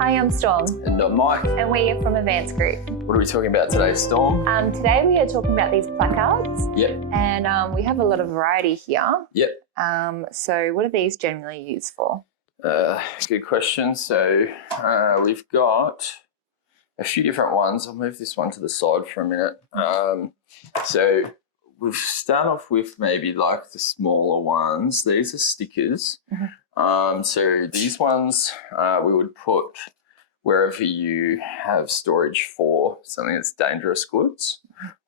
Hi, I'm Storm. And I'm Mike. And we're from Advanced Group. What are we talking about today, Storm? Today we are talking about these placards. Yep. And we have a lot of variety here. Yep. So what are these generally used for? Good question. So we've got a few different ones. I'll move this one to the side for a minute. So we'll start off with maybe like the smaller ones. These are stickers. Mm-hmm. So these ones we would put wherever you have storage for something that's dangerous goods.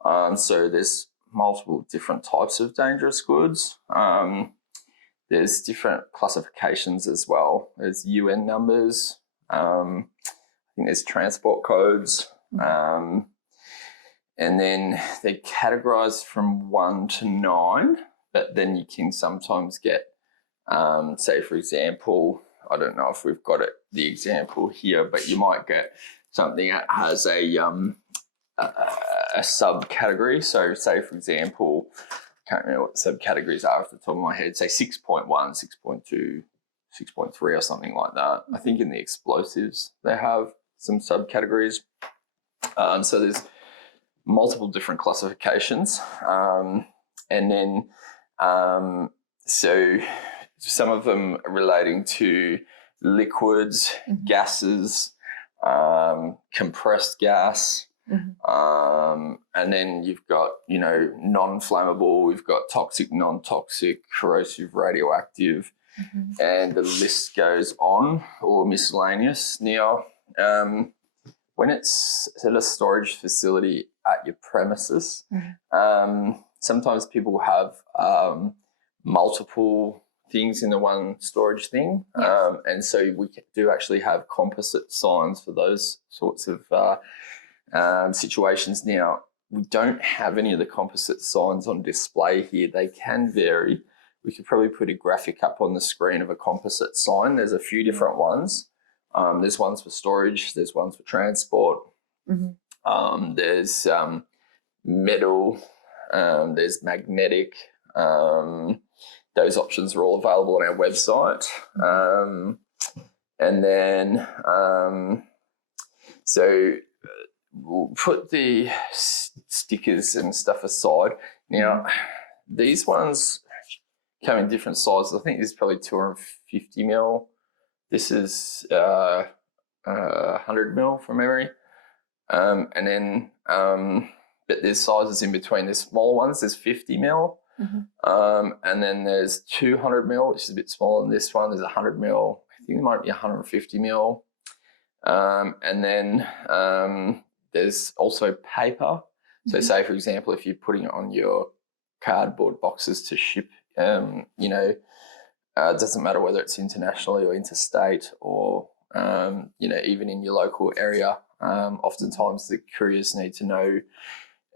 So there's multiple different types of dangerous goods. There's different classifications as well. There's UN numbers. I think there's transport codes. And then they're categorized from 1 to 9, but then you can sometimes get, say, for example, I don't know if we've got the example here, but you might get something that has a subcategory. So say, for example, I can't remember what the subcategories are off the top of my head, say 6.1, 6.2, 6.3 or something like that. I think in the explosives they have some subcategories. So there's multiple different classifications. And then so some of them are relating to liquids, gases, compressed gas, and then you've got, non-flammable, we've got toxic, non-toxic, corrosive, radioactive, and the list goes on, or miscellaneous. Now, when it's at a storage facility at your premises, sometimes people have multiple things in the one storage thing. And so we do actually have composite signs for those sorts of situations. Now, we don't have any of the composite signs on display here. They can vary. We could probably put a graphic up on the screen of a composite sign. There's a few different ones. There's ones for storage. There's ones for transport. There's metal. There's magnetic. Those options are all available on our website. And then, so we'll put the stickers and stuff aside. Now, these ones come in different sizes. I think this is probably 250 mil. This is 100 mil from memory. And then, but there's sizes in between. There's smaller ones, there's 50 mil. And then there's 200 mil, which is a bit smaller than this one. There's 100 mil. I think there might be 150 mil. And then there's also paper. So say, for example, if you're putting it on your cardboard boxes to ship, it doesn't matter whether it's internationally or interstate or, even in your local area. Oftentimes the couriers need to know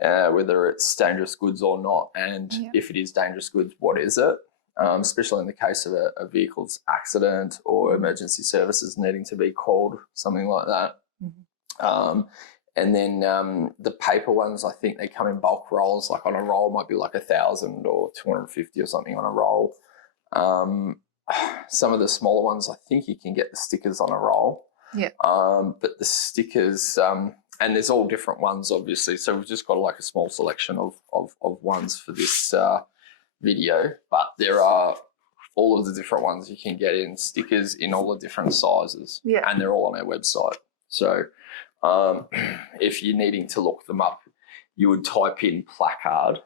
whether it's dangerous goods or not, and if it is dangerous goods, what is it? Especially in the case of a vehicle's accident or emergency services needing to be called, something like that. And then the paper ones, I think they come in bulk rolls. Like on a roll might be like 1,000 or 250 or something on a roll. Some of the smaller ones, I think you can get the stickers on a roll. But the stickers, and there's all different ones, obviously. So we've just got like a small selection of ones for this video. But there are all of the different ones you can get in stickers in all the different sizes. And they're all on our website. So if you're needing to look them up, you would type in placard,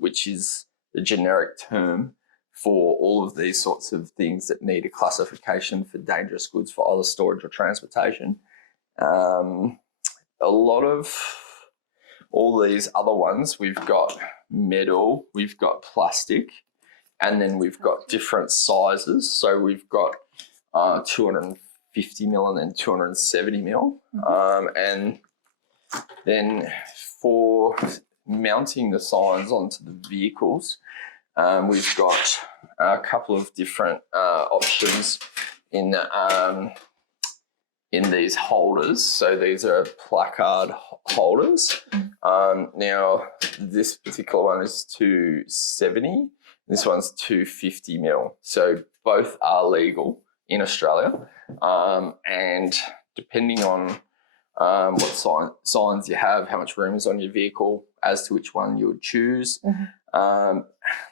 which is the generic term for all of these sorts of things that need a classification for dangerous goods for either storage or transportation. A lot of all these other ones, we've got metal, we've got plastic, and then we've got different sizes. So we've got 250 mil and then 270 mil. And then for mounting the signs onto the vehicles, we've got a couple of different options in these holders. So these are placard holders. Now, this particular one is 270. This one's 250 mil. So both are legal in Australia. And depending on what signs you have, how much room is on your vehicle, as to which one you would choose.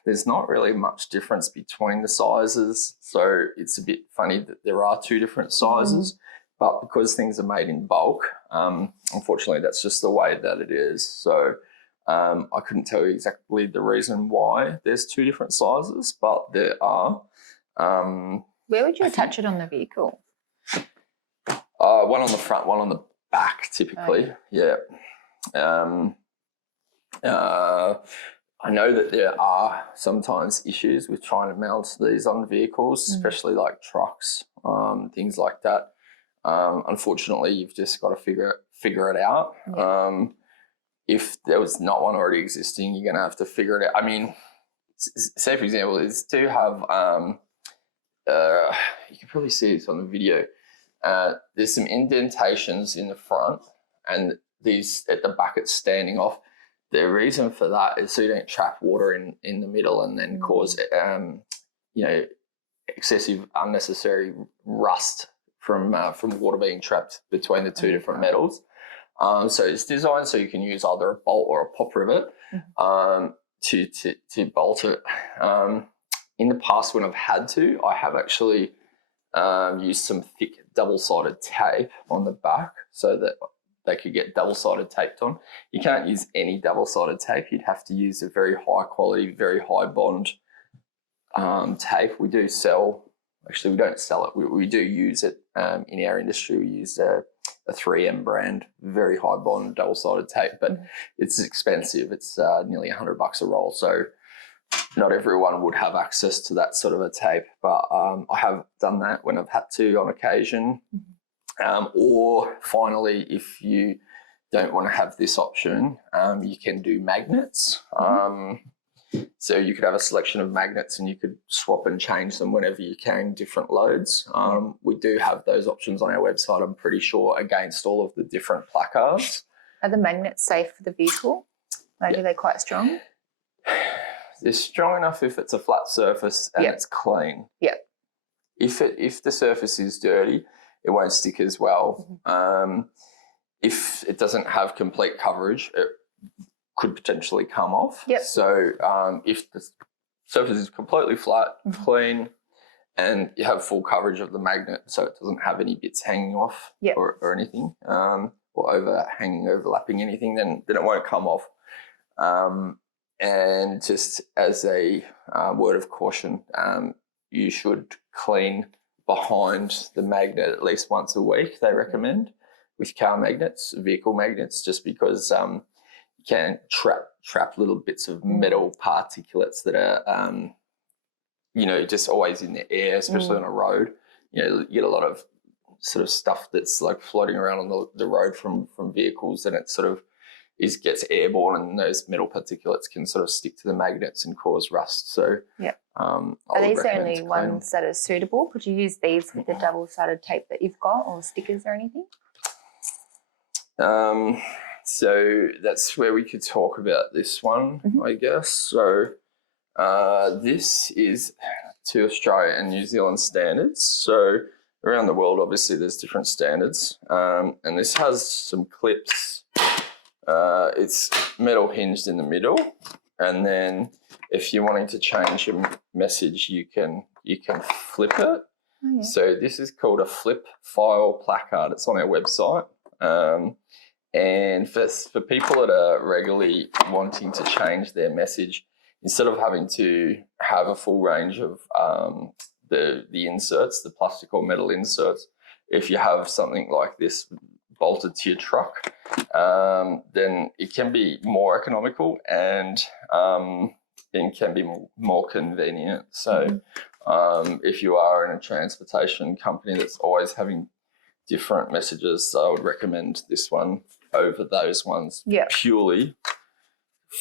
There's not really much difference between the sizes, so it's a bit funny that there are two different sizes, but because things are made in bulk, unfortunately that's just the way that it is. So I couldn't tell you exactly the reason why there's two different sizes, but there are. Where would you attach it on the vehicle? One on the front, one on the back, typically. Yeah. I know that there are sometimes issues with trying to mount these on vehicles, especially like trucks, things like that. Unfortunately, you've just got to figure it out. If there was not one already existing, you're going to have to figure it out. I mean, say for example, is to have you can probably see this on the video. There's some indentations in the front, and these at the back it's standing off. The reason for that is so you don't trap water in the middle and then cause excessive unnecessary rust from water being trapped between the two different metals. So it's designed so you can use either a bolt or a pop rivet to bolt it. In the past, when I've had to, I have actually used some thick double-sided tape on the back so that they could get double-sided taped on. You can't use any double-sided tape. You'd have to use a very high-quality, very high-bond tape. We do sell, actually we don't sell it, we do use it in our industry. We use a 3M brand, very high-bond double-sided tape, but it's expensive. It's nearly $100 a roll, so not everyone would have access to that sort of a tape, but I have done that when I've had to on occasion. Or finally, if you don't want to have this option, you can do magnets. So you could have a selection of magnets and you could swap and change them whenever you can, different loads. We do have those options on our website, I'm pretty sure, against all of the different placards. Are the magnets safe for the vehicle? Like, are they quite strong? They're strong enough if it's a flat surface and it's clean. Yeah. If the surface is dirty, it won't stick as well. If it doesn't have complete coverage, it could potentially come off. So if the surface is completely flat, clean, and you have full coverage of the magnet, so it doesn't have any bits hanging off or anything, or overlapping anything, then it won't come off. And just as a word of caution, you should clean behind the magnet at least once a week, they recommend, with car magnets, vehicle magnets, just because you can trap little bits of metal particulates that are, just always in the air, especially on a road. You get a lot of sort of stuff that's like floating around on the road from vehicles, and it sort of gets airborne, and those metal particulates can sort of stick to the magnets and cause rust. So are these the only ones that are suitable? Could you use these with the double-sided tape that you've got, or stickers or anything? So that's where we could talk about this one, I guess. So this is to Australia and New Zealand standards. So around the world, obviously, there's different standards. And this has some clips. It's metal hinged in the middle, and then if you're wanting to change your message, you can flip it. So this is called a flip file placard. It's on our website. And for people that are regularly wanting to change their message, instead of having to have a full range of the inserts, the plastic or metal inserts, if you have something like this bolted to your truck, then it can be more economical and it can be more convenient. So if you are in a transportation company that's always having different messages, I would recommend this one over those ones, purely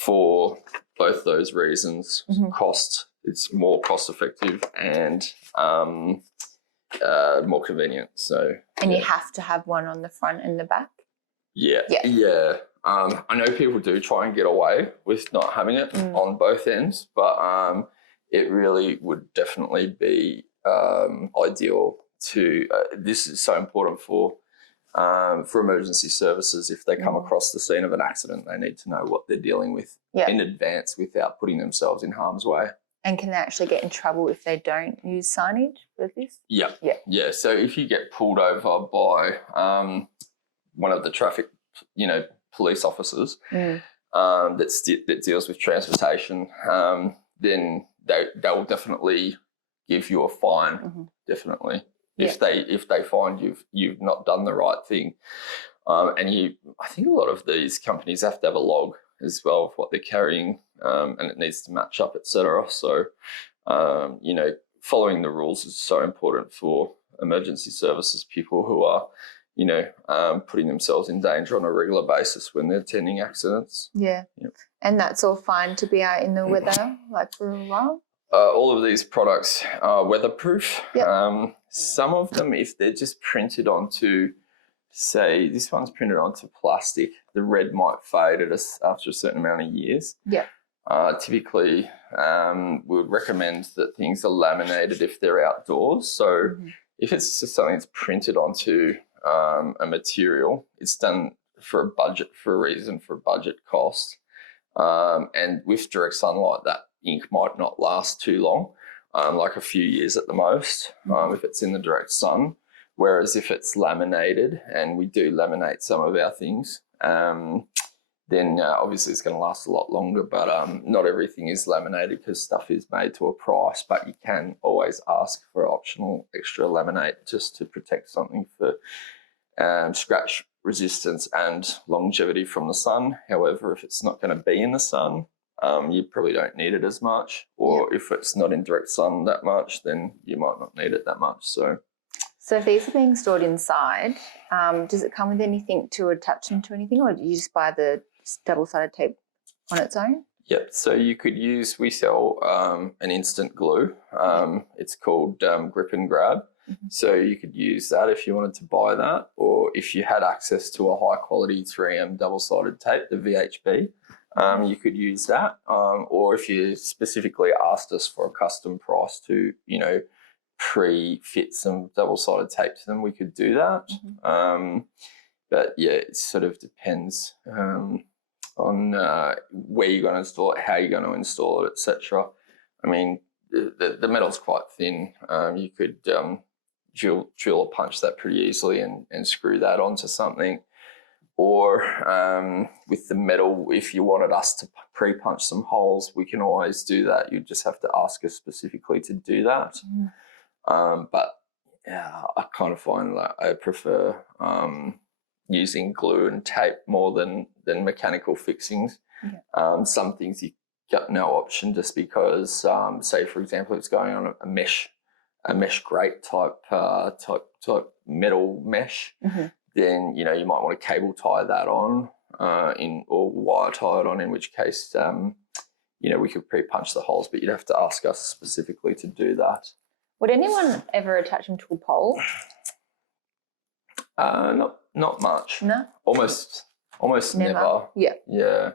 for both those reasons. Cost, it's more cost effective and more convenient. So and you have to have one on the front and the back? I know people do try and get away with not having it on both ends, but it really would definitely be ideal to this is so important for for emergency services, if they come across the scene of an accident, they need to know what they're dealing with in advance without putting themselves in harm's way. And can they actually get in trouble if they don't use signage with this? Yeah. So if you get pulled over by one of the traffic, police officers that deals with transportation, then they will definitely give you a fine. Definitely, if they find you've not done the right thing, and I think a lot of these companies have to have a log as well of what they're carrying, and it needs to match up, etc. So, following the rules is so important for emergency services, people who are, putting themselves in danger on a regular basis when they're attending accidents. Yeah. And that's all fine to be out in the weather, like for a while? All of these products are weatherproof. Yep. Some of them, if they're just printed onto, say, this one's printed onto plastic, the red might fade after a certain amount of years. Yeah. Typically, we would recommend that things are laminated if they're outdoors. So if it's just something that's printed onto a material, it's done for a budget cost. And with direct sunlight, that ink might not last too long, like a few years at the most, if it's in the direct sun. Whereas if it's laminated, and we do laminate some of our things, then obviously it's going to last a lot longer. But not everything is laminated because stuff is made to a price. But you can always ask for optional extra laminate just to protect something for scratch resistance and longevity from the sun. However, if it's not going to be in the sun, you probably don't need it as much. Or if it's not in direct sun that much, then you might not need it that much. So if these are being stored inside, does it come with anything to attach them to anything, or do you just buy the double-sided tape on its own? Yep. So we sell an instant glue. It's called Grip and Grab. So you could use that if you wanted to buy that, or if you had access to a high-quality 3M double-sided tape, the VHB, you could use that. Or if you specifically asked us for a custom price to, pre-fit some double-sided tape to them, we could do that. But yeah, it sort of depends on where you're going to install it, how you're going to install it, etc. I mean, the metal's quite thin. You could drill or punch that pretty easily and screw that onto something. Or with the metal, if you wanted us to pre-punch some holes, we can always do that. You just have to ask us specifically to do that. But yeah, I kind of find that I prefer using glue and tape more than mechanical fixings. Some things you got no option just because, say for example, it's going on a mesh grate type metal mesh. Then you might want to cable tie that on or wire tie it on. In which case, we could pre-punch the holes, but you'd have to ask us specifically to do that. Would anyone ever attach them to a pole? Not much. No. Almost never. Yeah.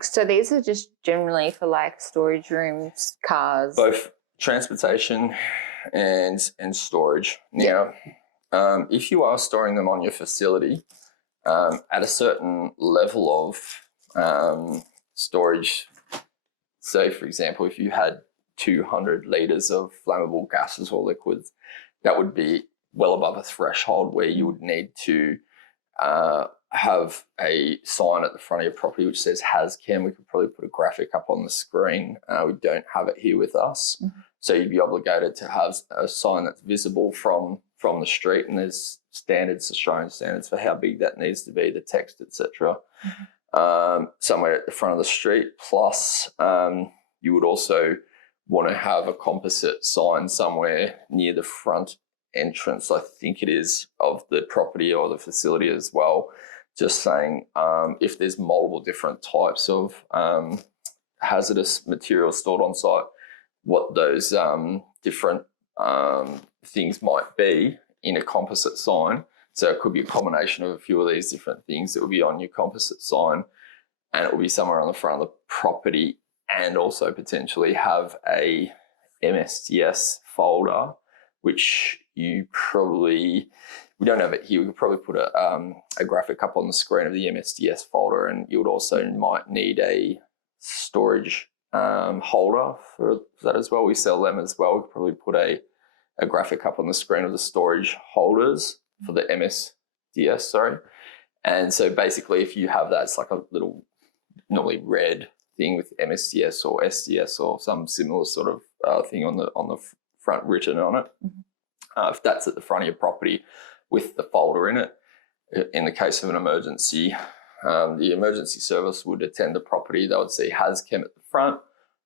So these are just generally for like storage rooms, cars. Both transportation and storage. Now, if you are storing them on your facility, at a certain level of storage, say for example, if you had 200 litres of flammable gases or liquids, that would be well above a threshold where you would need to have a sign at the front of your property which says Hazchem. We could probably put a graphic up on the screen. We don't have it here with us. So you'd be obligated to have a sign that's visible from the street, and there's Australian standards for how big that needs to be, the text, etc. Somewhere at the front of the street. Plus, you would also want to have a composite sign somewhere near the front entrance, I think it is, of the property or the facility as well, just saying if there's multiple different types of hazardous materials stored on site, what those different things might be in a composite sign. So it could be a combination of a few of these different things that will be on your composite sign, and it will be somewhere on the front of the property, and also potentially have a MSDS folder which you probably, we don't have it here, we could probably put a graphic up on the screen of the MSDS folder, and you would also might need a storage holder for that as well. We sell them as well. We could probably put a graphic up on the screen of the storage holders for the MSDS, sorry. And so basically if you have that, it's like a little normally red thing with MSDS or SDS or some similar sort of thing on the front written on it. If that's at the front of your property with the folder in it, in the case of an emergency, the emergency service would attend the property. They would see Hazchem at the front.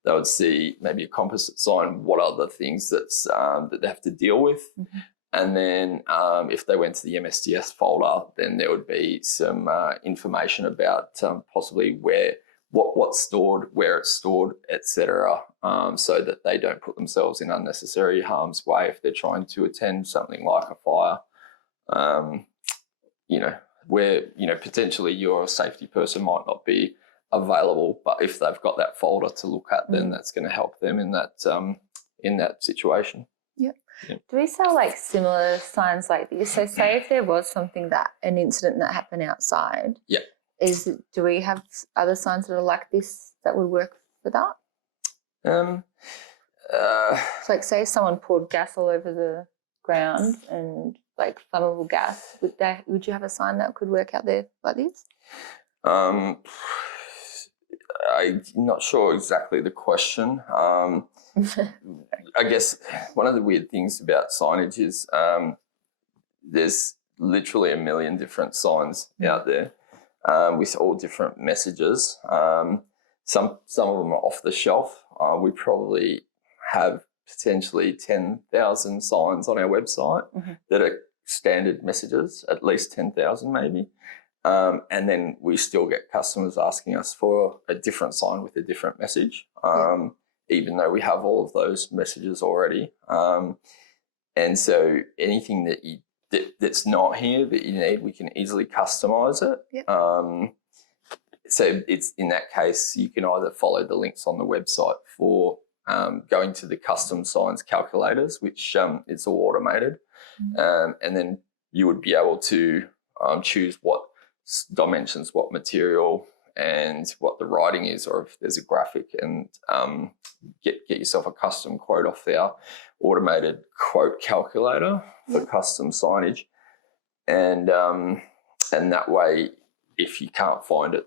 They would see maybe a composite sign, what are the things that they have to deal with. And then if they went to the MSDS folder, then there would be some information about possibly what's stored, where it's stored, etc., so that they don't put themselves in unnecessary harm's way if they're trying to attend something like a fire, where, potentially your safety person might not be available, but if they've got that folder to look at, then that's going to help them in that situation. Yep. Do we sell like similar signs like this? So say if there was an incident that happened outside. Yeah. Do we have other signs that are like this that would work for that? So like say someone poured gas all over the ground and like flammable gas, would you have a sign that could work out there like this? I'm not sure exactly the question. I guess one of the weird things about signage is there's literally a million different signs out there with all different messages. Some of them are off the shelf. We probably have potentially 10,000 signs on our website that are standard messages, at least 10,000 maybe. And then we still get customers asking us for a different sign with a different message, even though we have all of those messages already. And so anything that's not here that you need, we can easily customize it. Yep. So it's in that case, you can either follow the links on the website for going to the custom signs calculators, which it's all automated. And then you would be able to choose what dimensions, what material, and what the writing is, or if there's a graphic, and get yourself a custom quote off our automated quote calculator for custom signage. And that way, if you can't find it,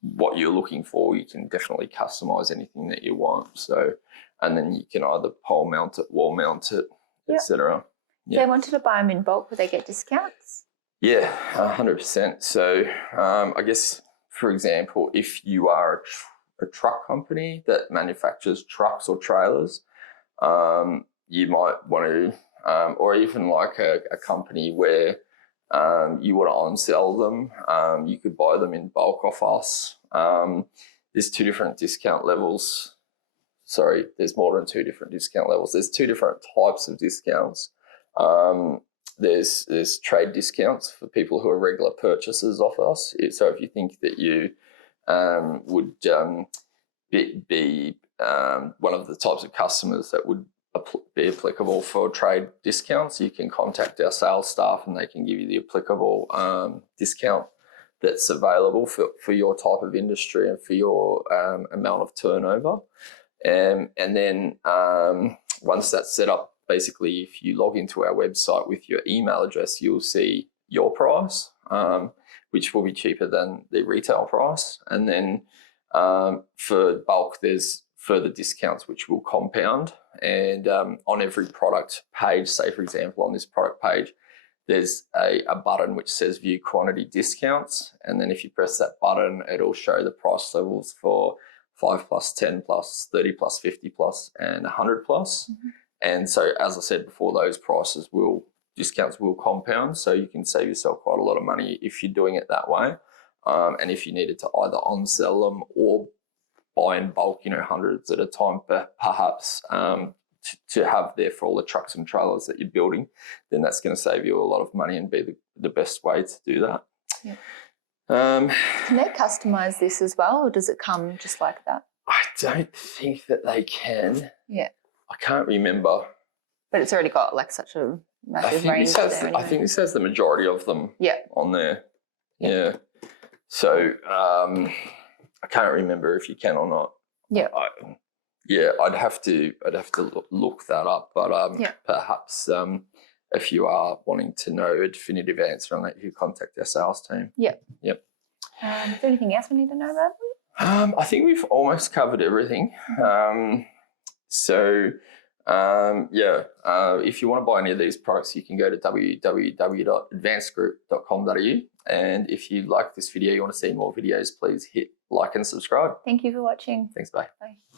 what you're looking for, you can definitely customize anything that you want. So, and then you can either pole mount it, wall mount it, etc. If they wanted to buy them in bulk, would they get discounts? Yeah, 100%. So I guess, for example, if you are a truck company that manufactures trucks or trailers, you might want to, or even like a company where you want to on-sell them, you could buy them in bulk off us. There's two different discount levels. Sorry, there's more than two different discount levels. There's two different types of discounts. There's trade discounts for people who are regular purchasers of us. So if you think that you would be one of the types of customers that would be applicable for trade discounts, you can contact our sales staff and they can give you the applicable discount that's available for your type of industry and for your amount of turnover. And then once that's set up, basically, if you log into our website with your email address, you'll see your price, which will be cheaper than the retail price. And then for bulk, there's further discounts which will compound. And on every product page, say for example on this product page, there's a button which says view quantity discounts. And then if you press that button, it'll show the price levels for 5 plus, 10 plus, 30 plus, 50 plus, and 100 plus. And so, as I said before, those discounts will compound. So you can save yourself quite a lot of money if you're doing it that way. And if you needed to either on-sell them or buy in bulk, hundreds at a time, perhaps to have there for all the trucks and trailers that you're building, then that's going to save you a lot of money and be the best way to do that. Yep. Can they customize this as well, or does it come just like that? I don't think that they can. Yeah. I can't remember. But it's already got like such a massive range there. Anyway. I think this has the majority of them on there. Yeah. So I can't remember if you can or not. Yeah. I'd have to look that up. But perhaps if you are wanting to know a definitive answer on that, you contact our sales team. Yeah. Yep. Is there anything else we need to know about them? I think we've almost covered everything. If you want to buy any of these products, you can go to www.advancedgroup.com.au. And if you like this video, you want to see more videos, please hit like and subscribe. Thank you for watching. Thanks, bye. Bye.